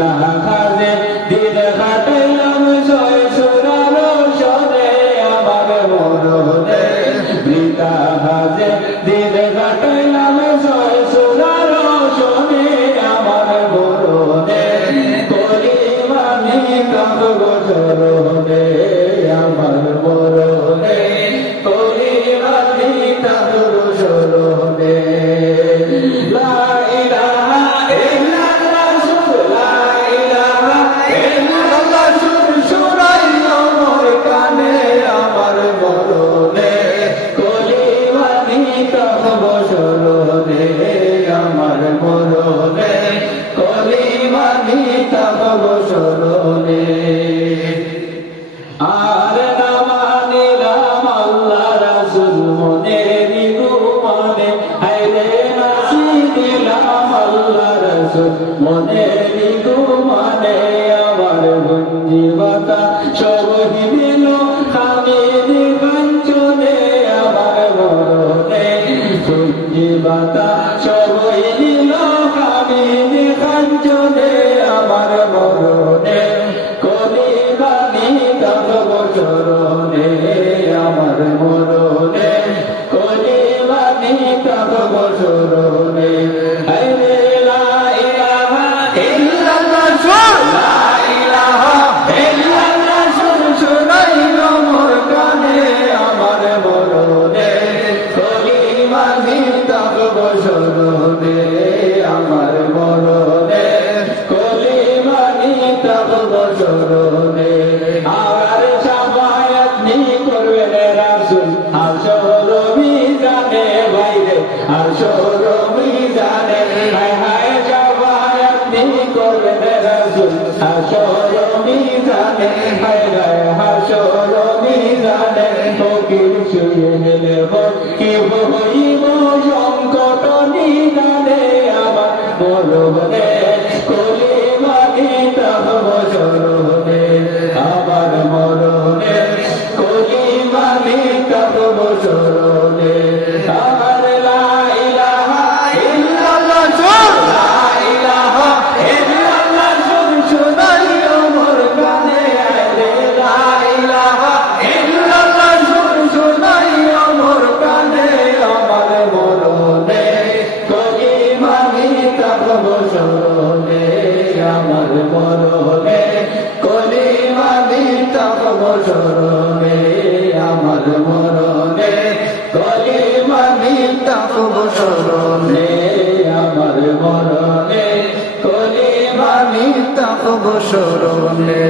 বৃতা কাজে দিন কাটাইলাম ছয় সুরার সনে আমার মরণে বৃতা কাজে দিন কাটাইলাম ছয় সুরার সনে আমার মরণে কলিমানি কাঁদব চরণে আমার মরণে কলিমানি কাঁদব চরণে লা ইলাহা ইল্লাল্লাহ লা ইলাহা ইল্লাল্লাহ সুরাই আমার কানে আমার মরণে কলিমানি কাঁদব চরণে আমার মরণে কলিমানি কাঁদব চরণে আর না মানিলাম আল্লাহ রাসূল মনের গুমানে হায়রে নাসি দিলাম আল্লাহ রাসূল মনের গুমানে আমার গঞ্জিবাতা সবই দিল খামির কাঞ্চনে আমার মরণে গঞ্জিবাতা সবই দিল খামির কাঞ্চনে আমার মরণে কলিমানি কাঁদব চরণে আমার মরণে কলিমানি কাঁদব চরণে হায়রে লা ইলাহা ইল্লাল্লাহ লা ইলাহা ইল্লাল্লাহ সুরাই আমার কানে আমার মরণে কলিমানি কাঁদব চরণে আমার মরণে কলিমানি কাঁদব চরণে আর শাফায়াত নি করবেন রাসূল হাসর মিজানে বাইরে হাসর মিজানে হায় হায় শাফায়াত নি করবেন রাসূল হাসর মিজানে হায় হায় হাসর মিজানে ফকির শুয়ে গেলে কি হইব সংকট নিদানে আমার মরণে কলিমানি কাঁদব চরণে আমার মরণে কলিমানি কাঁদব চরণে আমার লা ইলাহা ইল্লাল্লাহ লা ইলাহা ইল্লাল্লাহ সুরাই আমার কানে লা ইলাহা ইল্লাল্লাহ সুরাই আমার কানে আমার মরণে কলিমানি কাঁদব চরণে আমার মরণে কলিমানি কাঁদব চরণে আমার মরণে কলিমানি কাঁদব চরণে আমার মরণে কলিমানি কাঁদব চরণে।